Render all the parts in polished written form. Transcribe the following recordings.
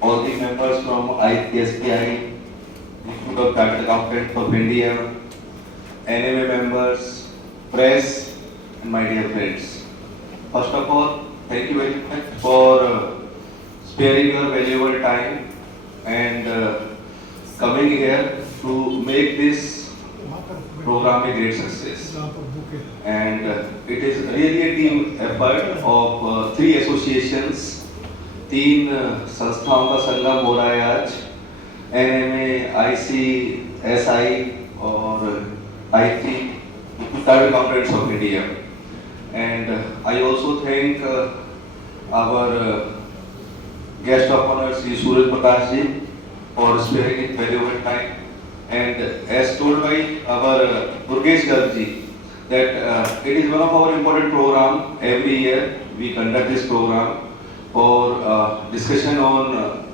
all the members from ICSI, Institute of Chartered Accountants of India, NMA members, press, and my dear friends. First of all, thank you very much for sparing your valuable time and coming here to make this program a great success. And it is really a team effort of three associations. तीन संस्थाओं का संगम हो रहा है आज, NMA, ICSI और IT, Chartered Accountants of India. And I also thank our guest of honor, Shri Suraj Prakash ji, for sparing his valuable time. And as told by our Durgesh Garg ji, that it is one of our important program. Every year we conduct this program for discussion on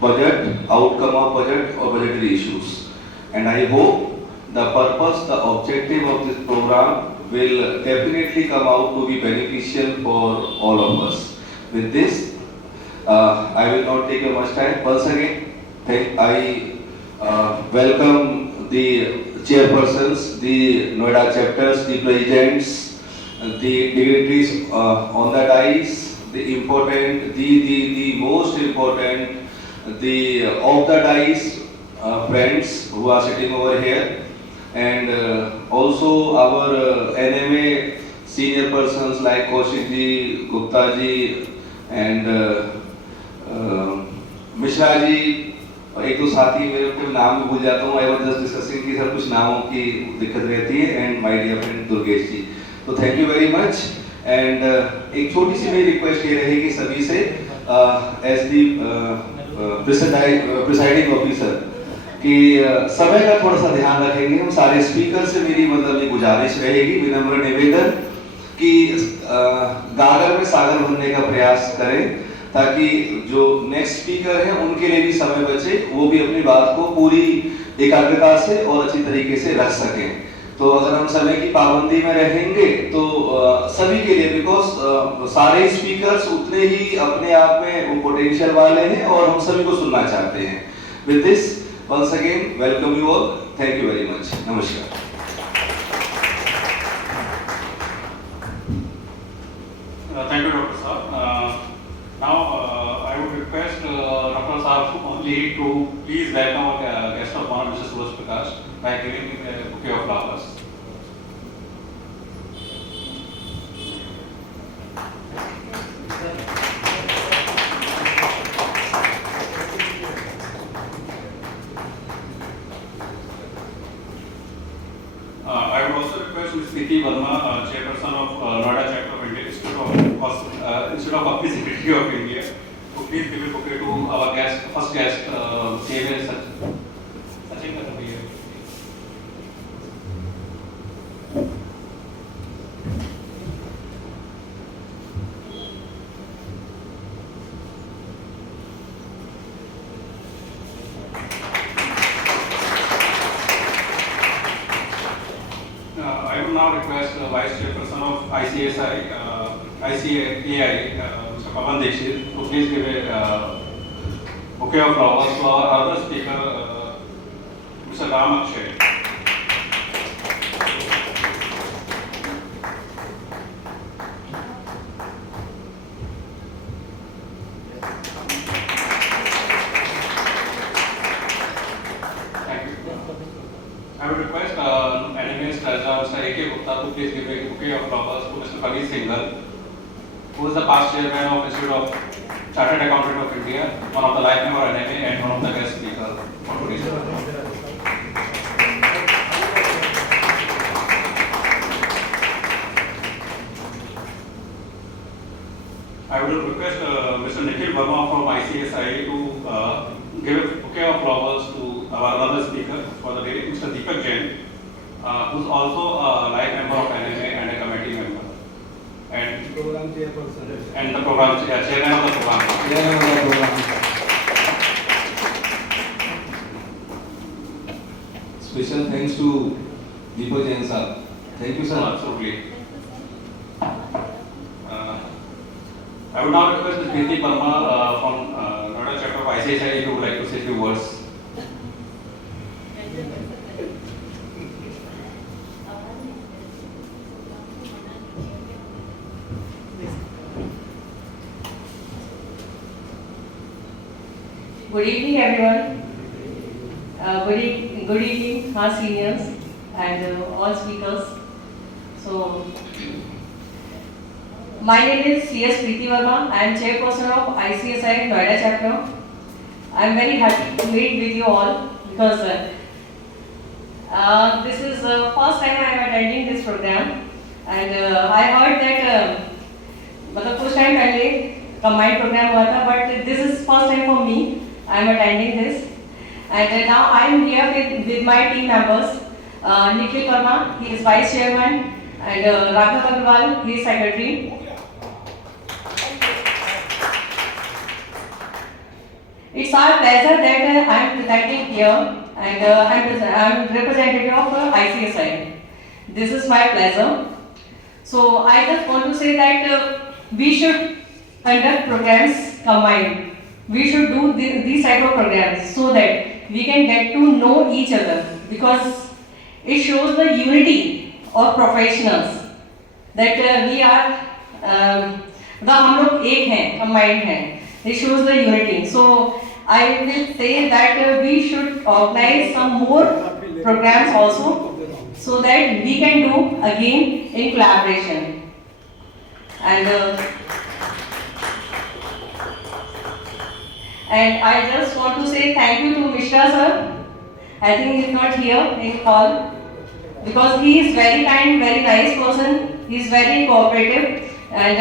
budget, outcome of budget or budgetary issues. And I hope the purpose, the objective of this program will definitely come out to be beneficial for all of us. With this, I will not take much time. Once again, I welcome the chairpersons, the Noida chapters, the presidents, the dignitaries on the dais, the important, the most important, the of the dais friends who are sitting over here, and also our NMA senior persons like Kaushik ji, Gupta ji, and Mishra ji. एक दो साथी मेरे को नाम भी भूल जाता हूँ. I was just discussing कि सर कुछ नामों की दिक्कत रहती है, and my dear friend Durgesh जी. तो thank you very much. And एक छोटी सी मेरी रिक्वेस्ट ये रहेगी सभी से, as the presiding officer, कि समय का थोड़ा सा ध्यान रखेंगे. हम सारे स्पीकर से मेरी मतलब ये गुजारिश रहेगी, विनम्र निवेदन कि गागर में सागर भरने का प्रयास करें, ताकि जो नेक्स्ट स्पीकर हैं उनके लिए भी समय बचे, वो भी अपनी बात को पूरी एकाग्रता से और अच्छी तरीके से रख सकें. तो अगर हम समय की पाबंदी में रहेंगे तो सभी के लिए, बिकॉज सारे स्पीकर्स उतने ही अपने आप में वो पोटेंशियल वाले हैं और हम सभी को सुनना चाहते हैं. With this, once again welcome you all. Thank you very much. नमस्कार. Thank you, Dr. Saab. Now, I would request Dr. Saab only to please welcome our guest of honor, Mr. Suraj Prakash, by giving him a bouquet of flowers. I would also request Ms. Niti Verma, chairperson of Noida Chapter of India, Institute of Company Secretary of India, to please give a bouquet to our guest, first guest, Jain Sachin Kathuria. I would now request the Vice Chairperson of ICAI, Mr. Pavan Dixit, to please give a bouquet of flowers to our other speaker, Mr. Ram Akshya. I would request NMA Mr. A.K. Gupta to please give a bouquet of flowers to Mr. Praveen Singhal, who is the past chairman of Institute of Chartered Accountants of India, one of the life member of NMA and one of the guest speakers for today's program. I would request Mr. Nikhil Verma from ICSI to give a bouquet of flowers to our another speaker for the day, Mr. Deepak Jain, who is also a life member of NMA and a committee member. And program chairperson. And the program chairman of the program. Special thanks to Deepak Jain sir. Thank you sir. Absolutely. I would now request Ms. Niti Verma from Noida Chapter of ICSI, if you would like to say a few words. Good evening, everyone. Good evening, our seniors and all speakers. So, my name is C.S. Preeti Verma. I am chairperson of ICSI Noida chapter. I am very happy to meet with you all because this is the first time I am attending this program, and I heard that मतलब कुछ time पहले combined program हुआ था, but this is first time for me. I am attending this, and now I am here with my team members. Nikhil Verma, he is vice chairman, and Raghav Agarwal, he is secretary. It's our pleasure that I am presenting here, and I am representative of ICSI. This is my pleasure. So I just want to say that we should conduct programs combined. We should do these type of programs so that we can get to know each other, because it shows the unity of professionals that we are हम लोग एक हैं, combined हैं. It shows the unity. So I will say that we should organize some more programs also, so that we can do again in collaboration. And I just want to say thank you to Mishra sir. I think he is not here in call, because he is very kind, very nice person. He is very cooperative, and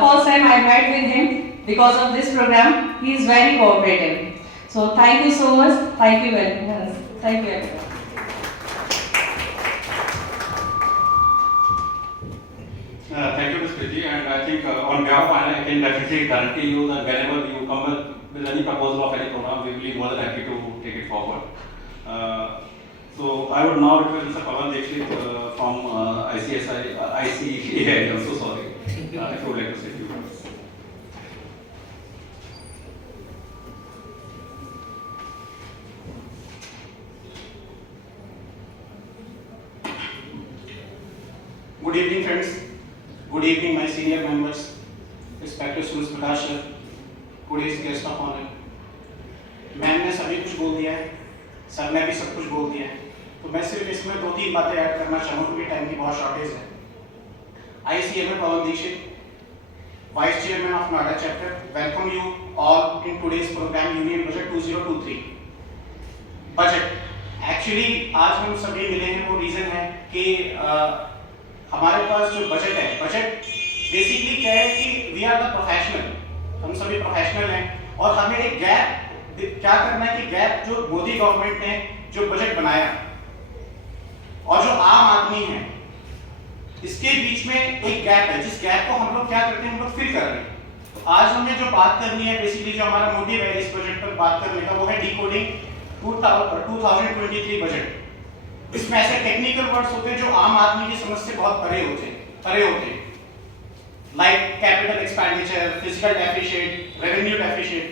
first time I met with him because of this program. He is very cooperative. So thank you so much. Thank you very much. Thank you everyone. Thank you, Ms. Preeti, and I think on behalf of ICAI, I can definitely guarantee you that whenever you come with any proposal of any program, we will be more than happy to take it forward. So I would now request Mr. Pavan Dixit from ICAI, I'm so sorry, if you would like to say a few words. Good evening, friends. Good evening, my senior members, respected students, Prakash sir, today's guest of honor. Ma'am ने सभी कुछ बोल दिया है, sir ने भी सब कुछ बोल दिया है, तो मैं सिर्फ इसमें 2-3 बातें ऐड करना चाहूँ क्योंकि टाइम की बहुत शॉर्टेज है. ICAI Pavan Dixit, Vice Chairman of Noida Chapter, welcome you all in today's program Union Budget 2023. Budget. Actually आज हम सभी मिले हैं, वो रीजन है कि हमारे पास जो बजट है, बजट बेसिकली क्या है कि वी आर द प्रोफेशनल, हम सभी प्रोफेशनल हैं और हमें एक गैप क्या करना है कि गैप जो मोदी गवर्नमेंट ने जो बजट बनाया और जो आम आदमी है इसके बीच में एक गैप है, जिस गैप को हम लोग क्या करते हैं, हम लोग फिल कर रहे हैं. तो आज हमने जो बात करनी है, बेसिकली जो हमारा मोटिव है इस बजट पर बात करने का, वो है डिकोडिंग 2023 बजट. इसमें ऐसे टेक्निकल वर्ड्स होते हैं जो आम आदमी की समझ से बहुत परे होते हैं, like capital expenditure, physical deficit, revenue deficit.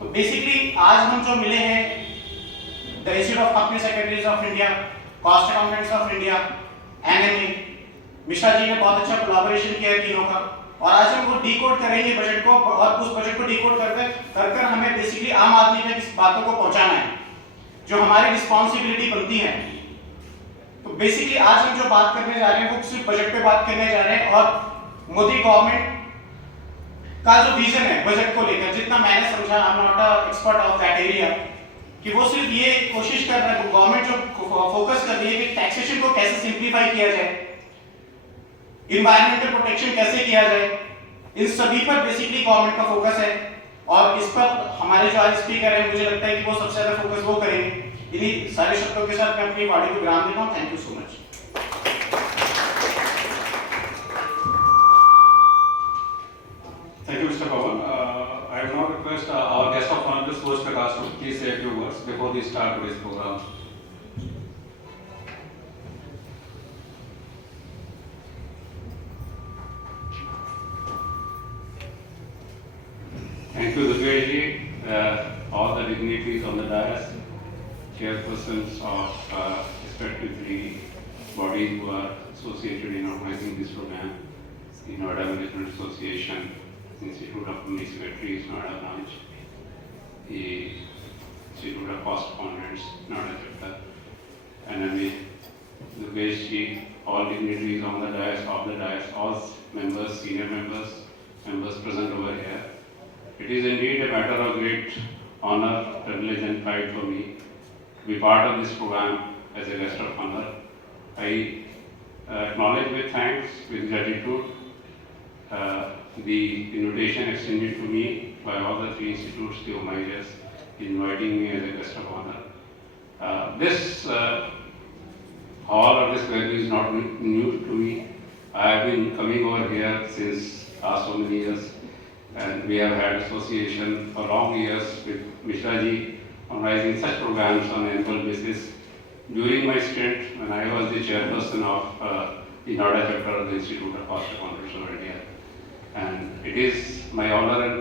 तो बेसिकली आज हम जो मिले हैं, the institute of company secretaries of India, cost accountants of India, NMA, Mishra ji ने बहुत अच्छा कोलैबोरेशन किया है तीनों का, और आज हम वो डिकोड करेंगे बजट को, और उस बजट को डिकोड कर हमें बेसिकली आम आदमी तक इस बातों को पहुंचाना है जो हमारी रिस्पांसिबिलिटी बनती है. तो बेसिकली आज हम जो बात करने जा रहे हैं वो सिर्फ बजट पे बात करने जा रहे हैं, और मोदी गवर्नमेंट का जो विजन है बजट को लेकर, जितना मैंने समझा, I am not a expert of that area, कि वो सिर्फ ये कोशिश कर रहा है, गवर्नमेंट जो फोकस कर रही है कि टैक्सेशन को कैसे सिंप्लीफाई किया जाए, इन्वायरमेंटल प्रोटेक्शन कैसे किया जाए, इन सभी पर बेसिकली गवर्नमेंट का फोकस है. और इस पर हमारे जो आज स्पीकर है, मुझे लगता है कि वो सबसे ज्यादा फोकस वो करेंगे. इन्हीं सारे शब्दों के साथ मैं अपनी वाणी को विराम देता हूं. Thank you so much. Thank you, Mr. Pavan. I will now request our guest of honor, Mr. Prakash, to please say a few words before we start today's program. Thank you, Divya ji. all the dignitaries on the dais, chairpersons of respectively bodies who are associated in organizing this program, the Noida Management Association, Institute of Company Secretaries, Noida Branch, the Institute of Correspondents, Noida Chapter, NMA, the all dignitaries on the dais, all members, senior members, members present over here. It is indeed a matter of great honor, privilege and pride for me to be part of this program as a guest of honor. I acknowledge with thanks, with gratitude, the invitation extended to me by all the three institutes, the homagers, inviting me as a guest of honor. This hall or this venue is not new to me. I have been coming over here since last so many years, and we have had association for long years with Mishra ji organizing such programs on an annual basis. During my stint, when I was the chairperson of the Noida chapter of the Institute of Cost Accountants of India, and it is my honor and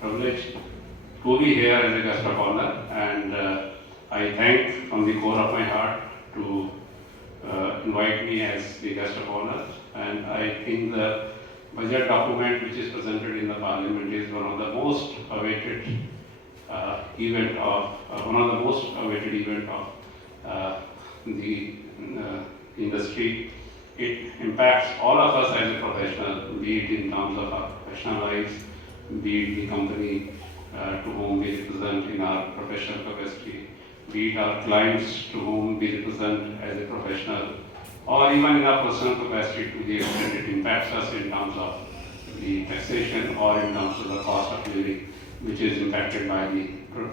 privilege to be here as a guest of honor, and I thank from the core of my heart to invite me as the guest of honor. And I think the budget document which is presented in the Parliament is one of the most awaited event of the industry. It impacts all of us as a professional, be it in terms of our professional lives, be it the company to whom we represent in our professional capacity, be it our clients to whom we represent as a professional, or even in our personal capacity to the extent it impacts us in terms of the taxation or in terms of the cost of living, which is impacted by the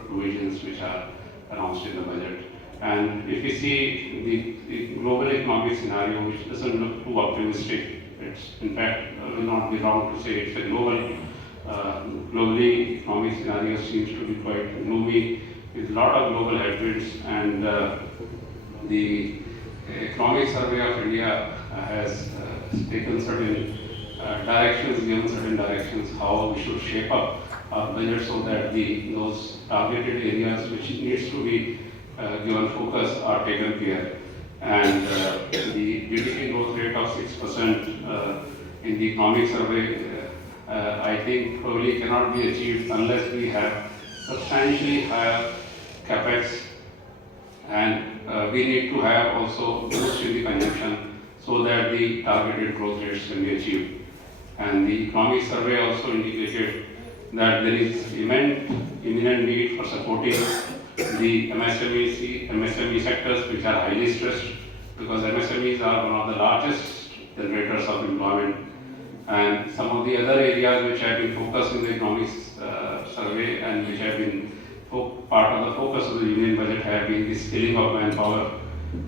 provisions which are announced in the budget. And if we see the global economic scenario, which doesn't look too optimistic, it's in fact will not be wrong to say it's a globally economic scenario seems to be quite gloomy with a lot of global headwinds, and the Economic Survey of India has taken certain directions, given certain directions how we should shape up our budget so that those targeted areas which needs to be given focus are taken care. And the GDP growth rate of 6% in the Economic Survey, I think probably cannot be achieved unless we have substantially higher capex, and we need to have also boost in the consumption so that the targeted growth rates can be achieved. And the Economic Survey also indicated that there is imminent need for supporting the MSME sectors which are highly stressed, because MSMEs are one of the largest generators of employment. And some of the other areas which have been focused in the Economic Survey and which have been part of the focus of the Union budget have been the skilling of manpower,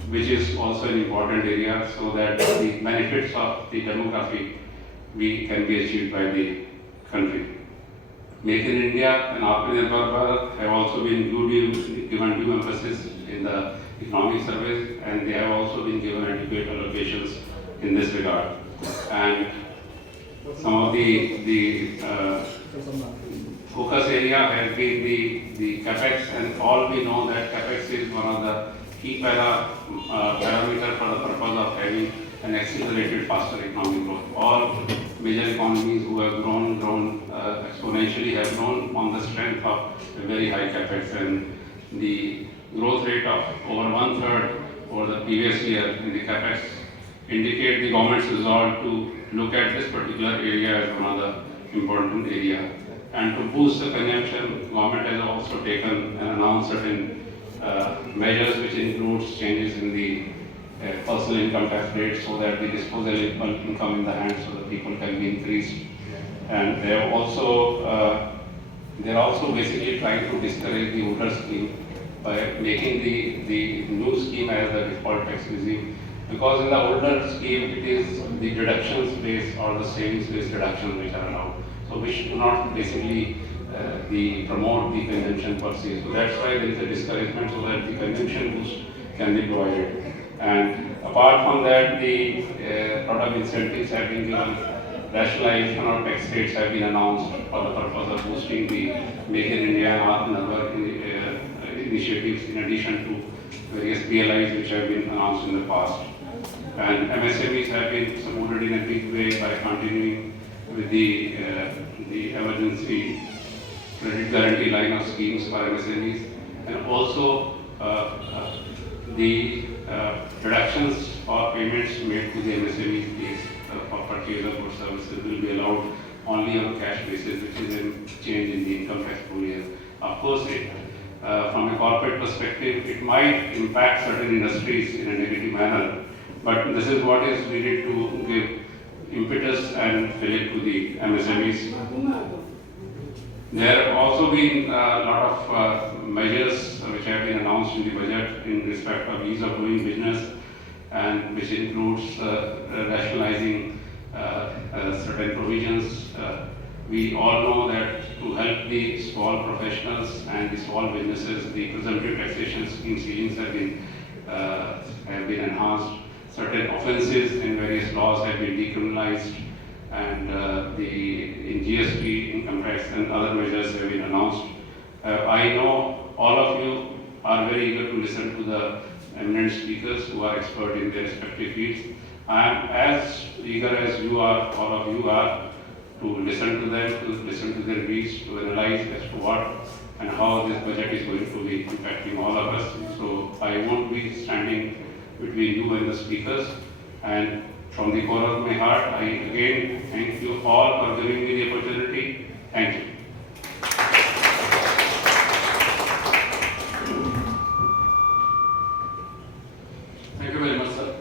which is also an important area so that the benefits of the demography can be achieved by the country. Make in India and Atmanirbhar Bharat have also been given due emphasis in the economic surveys, and they have also been given adequate allocations in this regard. And some of the focus area has been the capex, and all we know that capex is one of the key parameter for the purpose of having an accelerated faster economic growth. All major economies who have grown exponentially have grown on the strength of a very high capex, and the growth rate of over 1/3 over the previous year in the capex indicate the government's resolve to look at this particular area as one of the important area. And to boost the consumption, government has also taken and announced certain measures which includes changes in the personal income tax rate so that the disposable income in the hands of the people can be increased. And they are also basically trying to discourage the older scheme by making the new scheme as the default tax regime. Because in the older scheme, it is the deductions based or the savings based deductions which are allowed. So which do not basically promote the consumption per se. So that's why there is a discouragement so that the consumption boost can be provided. And apart from that, the lot of incentives have been given rationalization of tax rates have been announced for the purpose of boosting the Make in India and other initiatives in addition to various PLIs which have been announced in the past. And MSMEs have been supported in a big way by continuing with the emergency credit guarantee line of schemes for MSMEs, and also the deductions or payments made to the MSMEs for purchase of goods services will be allowed only on a cash basis, which is a change in the income tax provision. Of course, from a corporate perspective, it might impact certain industries in a negative manner, but this is what is needed to give impetus and fillip to the MSMEs. There have also been a lot of measures which have been announced in the budget in respect of ease of doing business, and which includes rationalizing certain provisions. We all know that to help the small professionals and the small businesses, the presumptive taxation scheme ceilings have been enhanced. Certain offences in various laws have been decriminalized, and in GST, income tax, and other measures have been announced. I know all of you are very eager to listen to the eminent speakers who are expert in their respective fields. I am as eager as you are, all of you are, to listen to them, to listen to their views, to analyze as to what and how this budget is going to be impacting all of us. So I won't be standing between you and the speakers. And from the core of my heart, I again thank you all for giving me the opportunity. Thank you. Thank you very much, sir.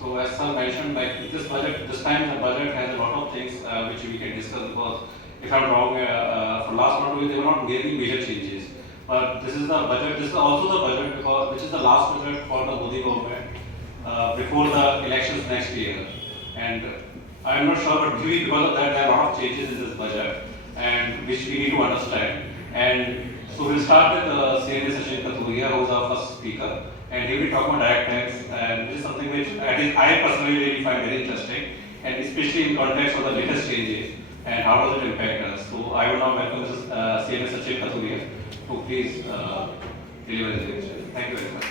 So as sir mentioned, like this time the budget has a lot of things which we can discuss, because if I'm wrong, for last 1 or 2 years, they were not really major changes. But this is the budget, this is also the budget which is the last budget for the Modi government before the elections next year. And I am not sure, but maybe because of that, there are a lot of changes in this budget, and which we need to understand. And so we'll start with Shri Sanjeev Kathuria, who is our first speaker, and he will talk about direct tax, and this is something which I personally really find very interesting, and especially in context of the latest changes and how does it impact us. So I would now welcome Mrs. Shri Sanjeev Kathuria to please deliver his lecture. Thank you very much.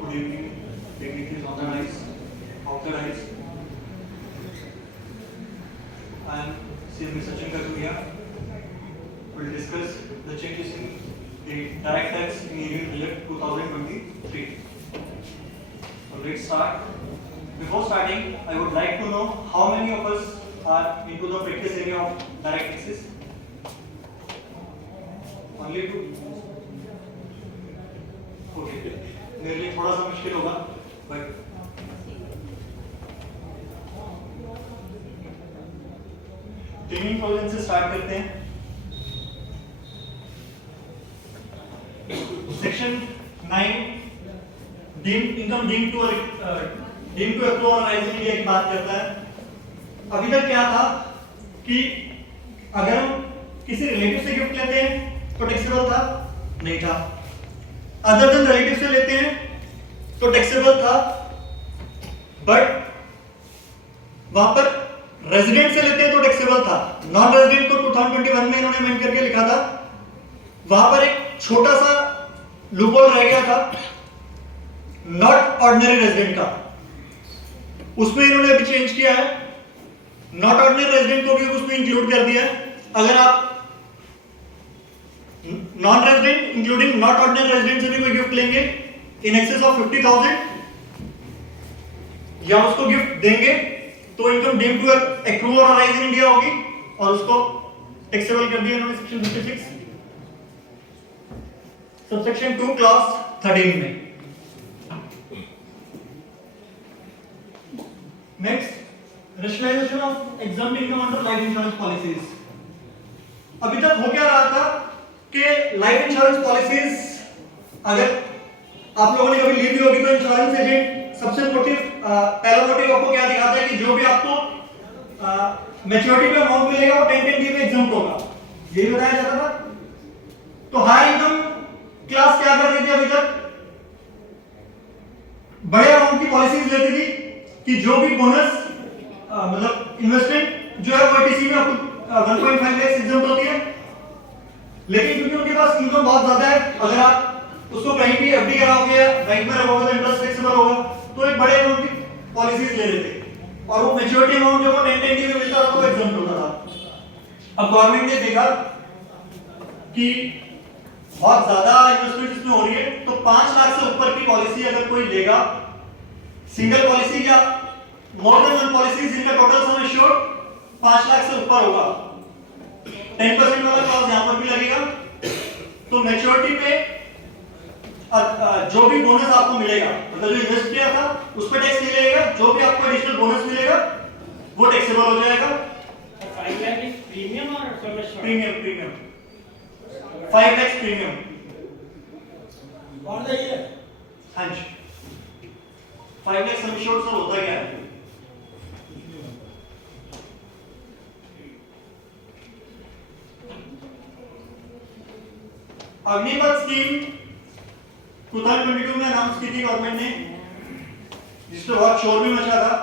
Good evening, dignitaries authorized. I am Shri Sanjeev Kathuria. We will discuss the changes in the direct tax in Union Budget 2023. So let's start. Before starting, I would like to know how many of us are into the practice area of direct taxes. Only two. Okay. मेरे लिए थोड़ा सा मुश्किल होगा, but training provision से start करते हैं। Section 9 income deemed to accrue और राइज इंडिया की बात करता है। अभी तक क्या था कि अगर हम किसी रिलेटिव से गिफ्ट लेते हैं तो टैक्सेबल था? नहीं था। अदर देन रिलेटिव से लेते हैं तो टैक्सेबल था, बट वहां पर रेजिडेंट से लेते हैं तो टैक्सेबल था। नॉन रेजिडेंट को 2021 में इन्होंने मेंशन करके लिखा था, वहां पर एक छोटा सा लूपहोल रह गया था नॉट ऑर्डिनरी रेजिडेंट का, उसमें इन्होंने अभी चेंज किया है। नॉट ऑर्डिनरी रेजिडेंट को भी उसमें इंक्लूड कर दिया है। अगर आप non resident including not ordinary resident से भी कोई गिफ्ट लेंगे इन एक्सेस ऑफ 50,000 या उसको गिफ्ट देंगे तो इनकम डीम्ड टू एक्रू और अराइज इन इंडिया होगी और उसको टैक्सेबल कर दिया इन्होंने सेक्शन 56 सबसेक्शन 2 क्लास 13 में। Next, rationalization of exempt income under life insurance policies. अभी तक हो क्या रहा था कि लाइफ इंश्योरेंस पॉलिसीज अगर आप लोगों ने कभी ली भी होगी तो इंश्योरेंस एजेंट सबसे मोटिव पहला मोटिव आपको क्या दिखाता है कि जो भी आपको मैच्योरिटी पे अमाउंट मिलेगा वो 10-10 डी में एग्जाम्प्ट होगा, यही बताया जाता था। तो हाई इनकम क्लास क्या कर रही थी अभी तक, बड़े अमाउंट की पॉलिसीज लेती थी कि जो भी बोनस मतलब इन्वेस्टमेंट जो है वो टीसी में आपको 1.5 लाख एग्जाम्प्ट होती है, लेकिन क्योंकि उनके पास इनकम बहुत ज्यादा है, अगर आप उसको कहीं भी एफडी कराओगे या बैंक में रखोगे तो इंटरेस्ट टैक्सेबल होगा, तो एक बड़े अमाउंट की पॉलिसीज ले लेते और वो मैच्योरिटी अमाउंट जो 10-10 डी में मिलता था तो एग्जाम्प्ट होता था। अब गवर्नमेंट ने देखा कि बहुत ज्यादा इन्वेस्टमेंट इसमें हो रही है तो 5 लाख से ऊपर की पॉलिसी अगर कोई लेगा, सिंगल पॉलिसी या मोर देन वन पॉलिसी जिनका टोटल सम एश्योर्ड 5 लाख से ऊपर होगा, 10% वाला क्लॉज यहां पर भी लगेगा। तो मैच्योरिटी पे जो भी बोनस आपको मिलेगा, मतलब जो इन्वेस्ट किया था उस पर टैक्स नहीं लगेगा, जो भी आपको एडिशनल बोनस मिलेगा वो टैक्सेबल हो जाएगा। 5 लाख प्रीमियम और प्रीमियम 5 लाख प्रीमियम और चाहिए। हाँ जी 5 लाख सम एश्योर्ड सर होता क्या है? अग्निपथ स्कीम 2022 में अनाउंस की थी गवर्नमेंट ने, जिस पर बहुत शोर भी मचा था।